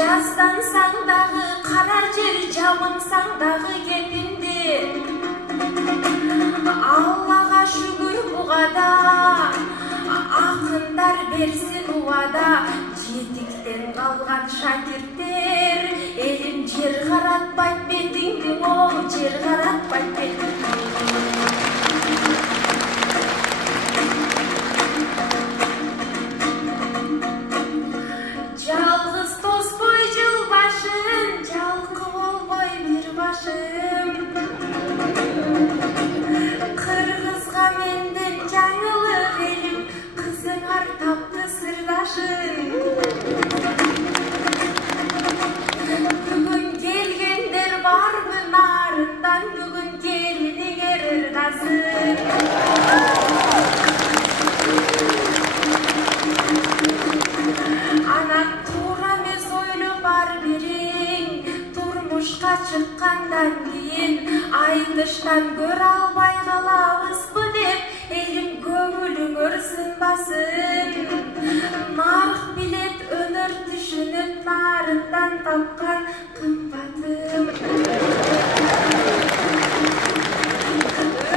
Жаздансаң дағы қара жер, жамынсаң дағы кепінді. Аллаға шүгір бұғада, ақындар берсін уада. Жетіктен қалған шакирттер, елім жер қаратпайт бетіңді, о, жер қаратпайт бетіңді. Жалғыз тоспой жыл башын, жалқы болбой бір башым. Қырғызға менден жаңылық елім, қызыңар тапты сырдашын. Бүгін келгендер барбы нарындан, бүгін келінің ердазын. Ана тура мес ойлы бар берең, турмушқа шыққандан кейін, айтыштан көр албай қалабызбы деп, елім көңілің өрсін басын. Нарық билет өнір түшініп, нарындан тапқан қымбатым.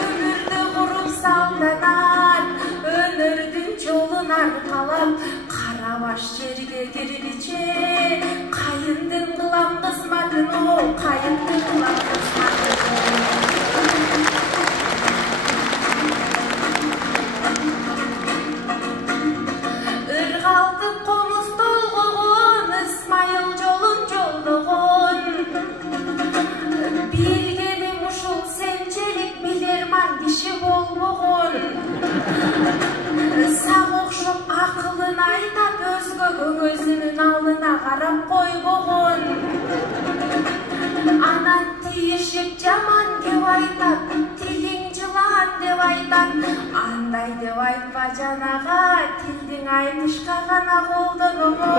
Өмірді құрып салданат, өнірдің жолын арқалап, қарабаш жерге кіргіче, қайындың қылам қызматын, о, қайындың қылам қызматын. Ырғалды қомыз толғығын, Исмайыл жолын жолдығын. Білгенім ұшыл сенчелік, білерман кіші болбығын. Сақ оқшып ақылын айтап, өзгөгің өзінің алдына қарап қойбығын. Анан тиішіп жаман деп айтап, тілің жылан деп айтат. Андай деп айтпа жанаға, тілдің айтышқа ғана қолданымы.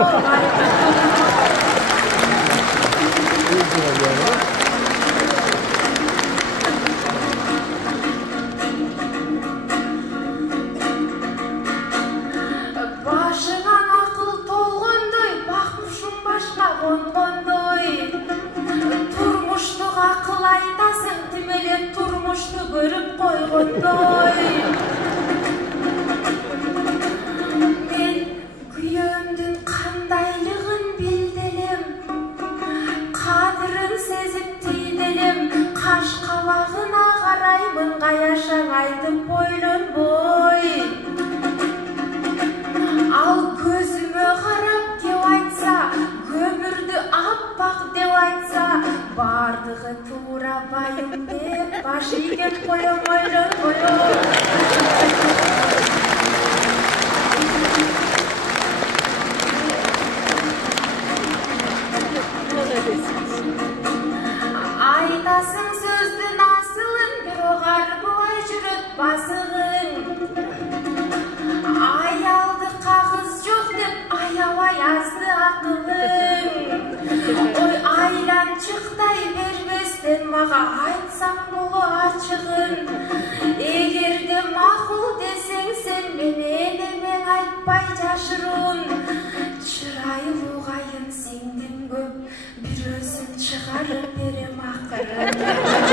Башыңан ақыл толғындай, бақпышың башқа қонғындай. Турмуштық ақыл айтасың, тимелеп турмушты көріп қойғындай. Мен күйемдің қандайлығын білделем, қадырын сезіп тейделем, қаш қалағына қараймын, қаяшаң айтып ойлын бой. Ал көзіме қарап деп айтса, көмірді аппақ деп айтса, бардығы тура байым деп, баш игеп қойым ойлын қойым. Айтасың сөздің асылын, бір оғар бұлай жүріп басығын. Аялды қағыз жоқ деп, аябай азды ақылың. Ой, айлан шықтай берместен, маға айтсам болу ашығын. Егерде мақұл десең сен, мен айтпай жашырын. Чырайлы ғайын сеңден көп, бір өзін шығарып берем ақырын.